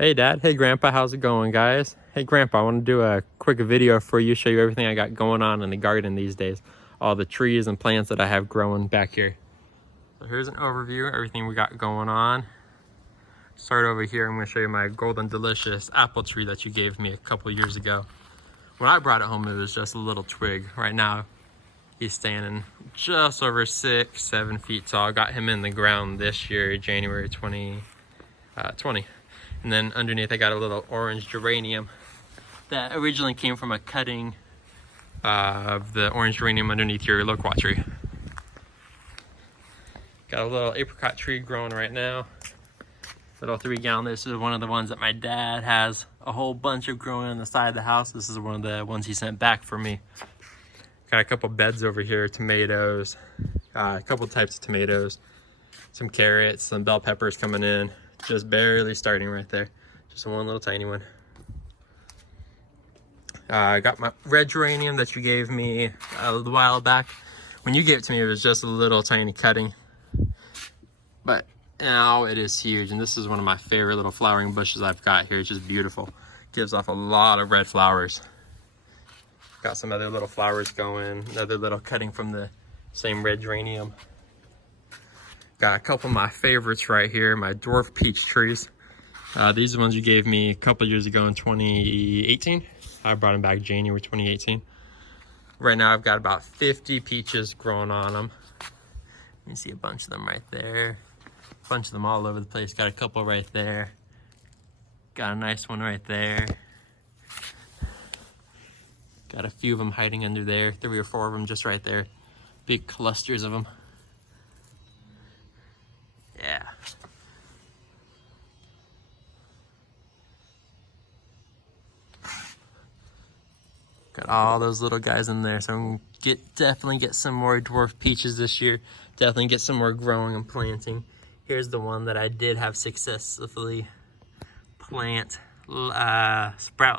Hey Dad, hey Grandpa, how's it going guys? Hey Grandpa, I want to do a quick video for you, show you everything I got going on in the garden these days. All the trees and plants that I have growing back here. So here's an overview of everything we got going on. Start over here, I'm going to show you my Golden Delicious apple tree that you gave me a couple years ago. When I brought it home, it was just a little twig. Right now, he's standing just over 6-7 feet tall. Got him in the ground this year, January 2020. And then underneath I got a little orange geranium that originally came from a cutting of the orange geranium underneath your loquat tree. Got a little apricot tree growing right now. Little 3-gallon. This is one of the ones that my dad has a whole bunch of growing on the side of the house. This is one of the ones he sent back for me. Got a couple beds over here, tomatoes, a couple types of tomatoes, some carrots, some bell peppers coming in. Just barely starting right there. Just one little tiny one. I got my red geranium that you gave me a little while back. When you gave it to me, it was just a little tiny cutting. But now it is huge, and this is one of my favorite little flowering bushes I've got here. It's just beautiful. Gives off a lot of red flowers. Got some other little flowers going, another little cutting from the same red geranium. Got a couple of my favorites right here, my dwarf peach trees. These are the ones you gave me a couple years ago in 2018. I brought them back January 2018. Right now I've got about 50 peaches growing on them. You can see a bunch of them right there. A bunch of them all over the place. Got a couple right there. Got a nice one right there. Got a few of them hiding under there. 3 or 4 of them just right there. Big clusters of them. Yeah. Got all those little guys in there. So I'm gonna definitely get some more dwarf peaches this year. Definitely get some more growing and planting. Here's the one that I did have successfully sprout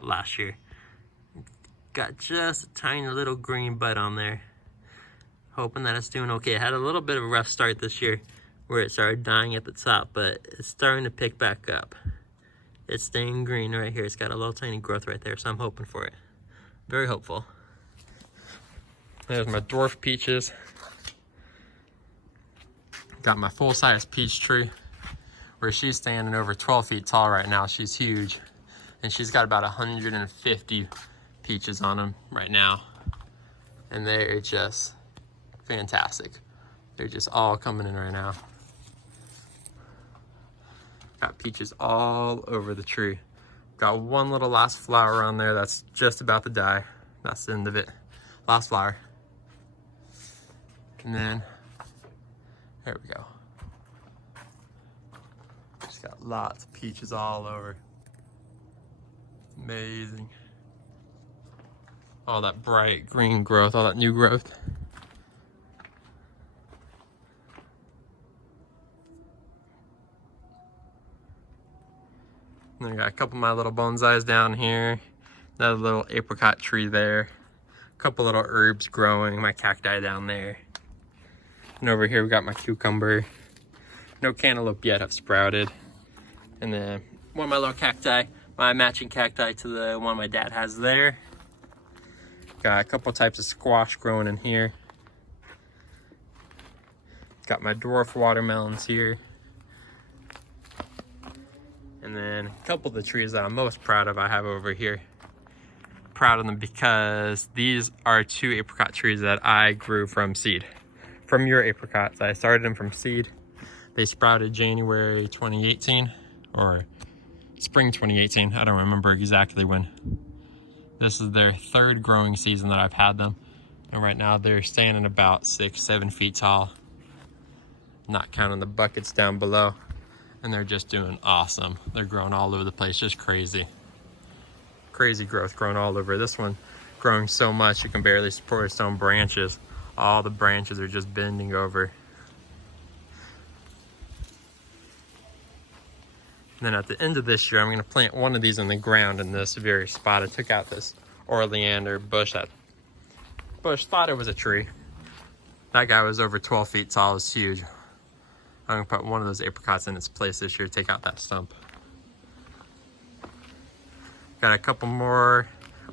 last year. Got just a tiny little green bud on there. Hoping that it's doing okay. It had a little bit of a rough start this year where it started dying at the top, but it's starting to pick back up. It's staying green right here. It's got a little tiny growth right there, so I'm hoping for it. Very hopeful. There's my dwarf peaches. Got my full-size peach tree where she's standing over 12 feet tall right now. She's huge. And she's got about 150 peaches on them right now. And they're just fantastic. They're just all coming in right now. Got peaches all over the tree. Got one little last flower on there that's just about to die. That's the end of it. Last flower. And then, there we go. Just got lots of peaches all over. Amazing. All that bright green growth, all that new growth. And then I got a couple of my little bonsais down here. Another little apricot tree there. A couple little herbs growing. My cacti down there. And over here we got my cucumber. No cantaloupe yet have sprouted. And then one of my little cacti, my matching cacti to the one my dad has there. Got a couple types of squash growing in here. Got my dwarf watermelons here. And then a couple of the trees that I'm most proud of I have over here. Proud of them because these are 2 apricot trees that I grew from seed. From your apricots. I started them from seed. They sprouted January 2018 or spring 2018. I don't remember exactly when. This is their 3rd growing season that I've had them. And right now they're standing about 6-7 feet tall. Not counting the buckets down below. And they're just doing awesome. They're growing all over the place, just crazy. Crazy growth growing all over. This one growing so much you can barely support its own branches. All the branches are just bending over. And then at the end of this year, I'm gonna plant one of these in the ground in this very spot. I took out this oleander bush. That bush thought it was a tree. That guy was over 12 feet tall, it was huge. I'm gonna put one of those apricots in its place this year, take out that stump. Got a couple more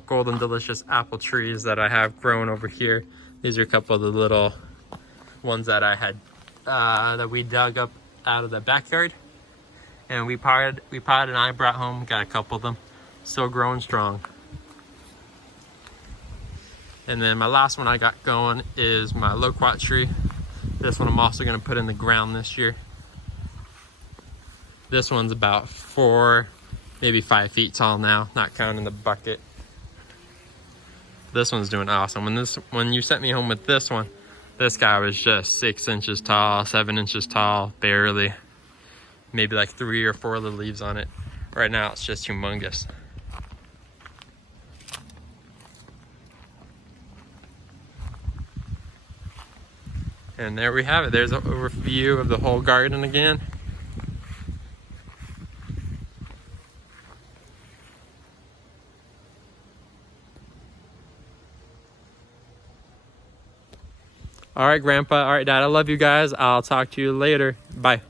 Golden Delicious apple trees that I have grown over here. These are a couple of the little ones that I had that we dug up out of the backyard, and we potted and I brought home. Got a couple of them, still growing strong. And then my last one I got going is my loquat tree. This one I'm also going to put in the ground this year. This one's about 4, maybe 5 feet tall now, not counting the bucket. This one's doing awesome. When you sent me home with this one, this guy was just 6 inches tall, 7 inches tall, barely. Maybe like 3 or 4 little leaves on it. Right now it's just humongous. And there we have it. There's an overview of the whole garden again. All right, Grandpa. All right, Dad. I love you guys. I'll talk to you later. Bye.